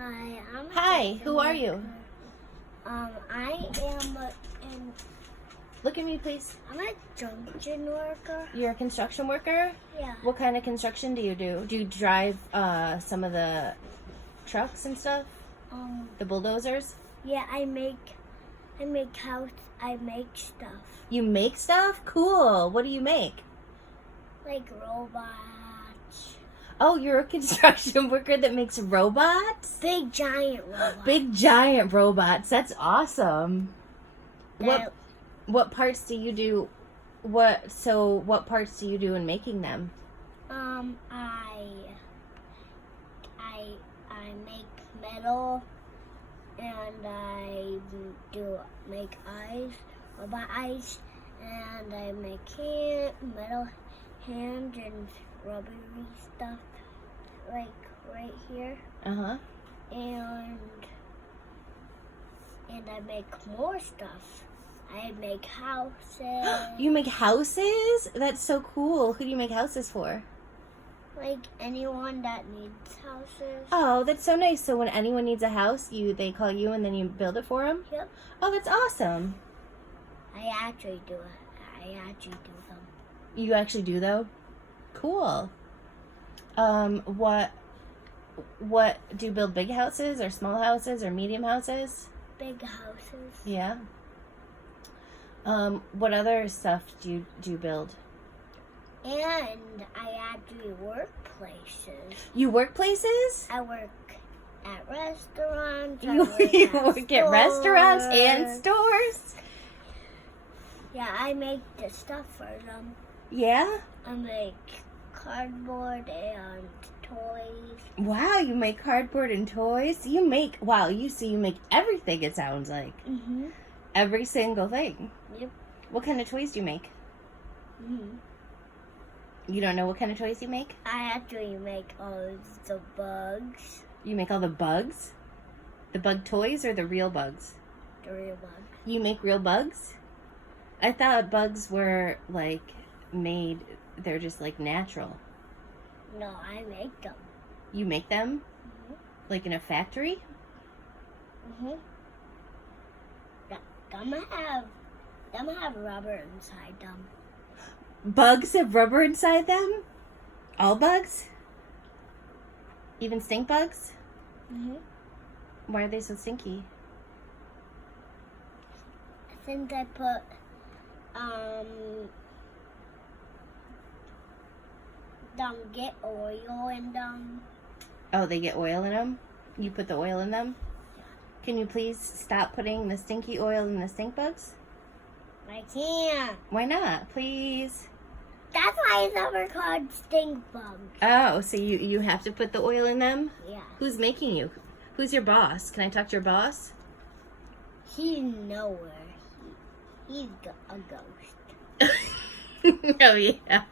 Hi, Hi, who are you? I am an Look at me, please. I'm a junction worker. You're a construction worker? Yeah. What kind of construction do you do? Do you drive some of the trucks and stuff? The bulldozers? Yeah, I make house. I make stuff You make stuff? Cool. What do you make? like robots. Oh, you're a construction worker that makes robots? Big giant robots. Big giant robots. That's awesome. That- What parts do you do? What parts do you do in making them? I make metal, and I do make eyes, robot eyes, and I make metal hands and rubbery stuff like right here, Uh-huh. and I make more stuff. I make houses. You make houses? That's so cool. Who do you make houses for? Like anyone that needs houses. Oh, that's so nice. So when anyone needs a house, they call you and then you build it for them? Yep. Oh, that's awesome. I actually do it. I actually do them. You actually do though? Cool. What do you build, big houses or small houses or medium houses? Big houses. Yeah. What other stuff do you build? And I actually work places. You work places? I work at restaurants. I You work at restaurants and stores. stores? Yeah, I make the stuff for them. Yeah? I make cardboard and toys. Wow, you make cardboard and toys? You make everything, it sounds like. Mm-hmm. Every single thing. Yep. What kind of toys do you make? Mm-hmm. You don't know what kind of toys you make? I actually make all the bugs. You make all the bugs? The bug toys or the real bugs? The real bugs. You make real bugs? I thought bugs were like made, they're just like natural. No, I make them. You make them? Mm-hmm. Like in a factory? Mm-hmm. Them have rubber inside them. Bugs have rubber inside them? All bugs? Even stink bugs? Mm-hmm. Why are they so stinky? Since I put get oil in them. Oh, they get oil in them? You put the oil in them? Can you please stop putting the stinky oil in the stink bugs? I can't. Why not? Please. That's why it's ever called stink bugs. Oh, so you have to put the oil in them? Yeah. Who's making you? Who's your boss? Can I talk to your boss? He's nowhere. He's a ghost. Oh, yeah.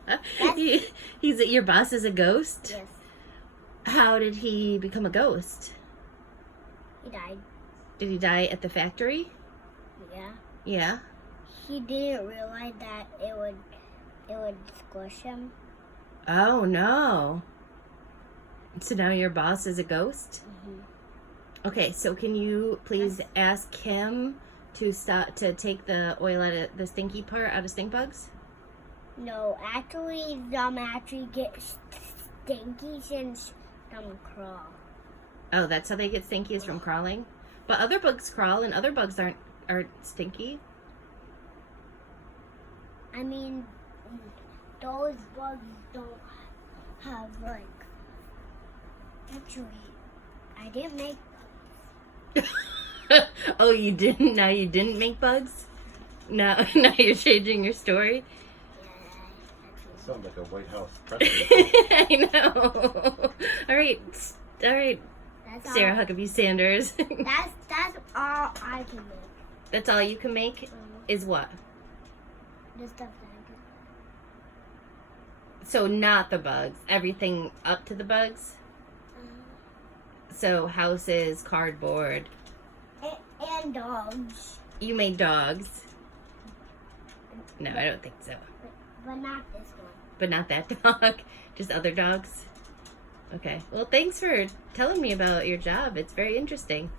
Your boss is a ghost? Yes. How did he become a ghost? He died. Did he die at the factory? Yeah. Yeah. He didn't realize that it would squish him. Oh, no. So now your boss is a ghost? Mm-hmm. Okay, so can you please ask him to stop to take the oil out of the stinky part out of stink bugs? No, actually, actually get stinky since crawl. Oh, that's how they get stinky, is from crawling? But other bugs crawl and other bugs aren't stinky. I mean, those bugs don't have like. Actually, I didn't make bugs. Oh, you didn't? Now you didn't make bugs? Now you're changing your story? Yeah, Sounds like a White House press release. I know. All right. that's Sarah all. Huckabee Sanders. That's all I can make. That's all you can make? Is what? The stuff that I can. So not the bugs. Everything up to the bugs? So houses, cardboard. And dogs. You made dogs. No, I don't think so. But not this one. But not that dog. Just other dogs. Okay. Well, thanks for telling me about your job. It's very interesting.